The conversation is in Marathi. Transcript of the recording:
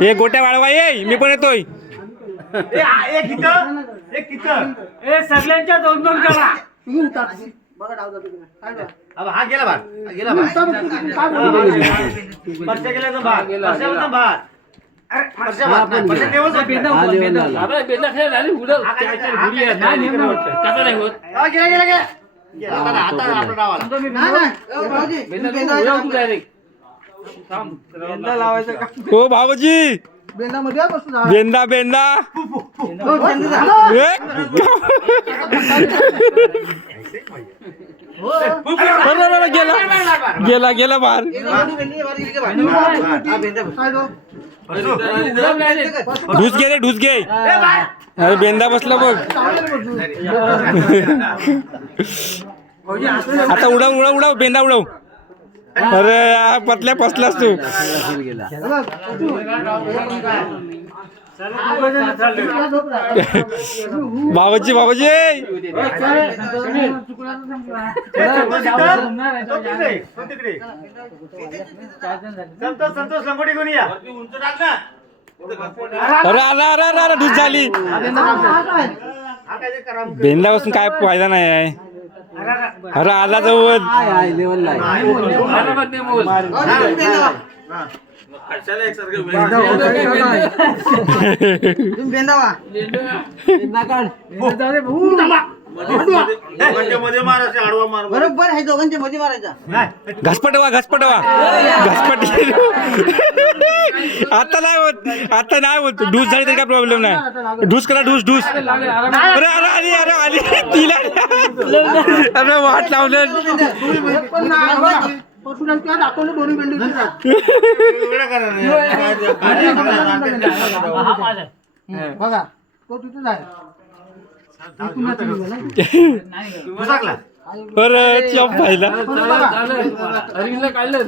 हे गोट्या वाढवा ये मी पण येतोय. सगळ्यांच्या 2-2 करा. हा गेला भात गेला भात परच्या गेला तो भात परच्या भात परच्या भात परच्या देवच बेंदा खेळ झाली उडव नाही होत. गेला गेला गेला आता आपला डाव आला. बेंदा लावायचं का? हो भाऊजी बेंदा मध्ये बसून बेंदा बेंदा गेला गेला गेला बाहेर. ढुस घे रे ढुस घे. अरे बेंदा बसला बघ. आता उडव उडव उडव बेंदा उडव. अरे पतल्या फसलास तू. बाबाजी बाबाजी संतोष लंगोटी घेऊन या. अरे अरे अरे अरे ढुस झाली. बेंदा बसून काय फायदा नाही आहे. अरे आला जवळ बरोबर आहे दोघांच्या मध्ये मारायचा. घसपटवा घसपटवा घसपट. आता नाही होत आता नाही होत. ढूस झाली तरी काय प्रॉब्लेम नाही. ढूस करा ढूस ढूस. अरे अरे आली अरे आली तिला. अरे वाट लावलं. दाखवलं दोन्ही बेंडी बघा तो तिथेच आहे. अरे चप पाहिला. काढलं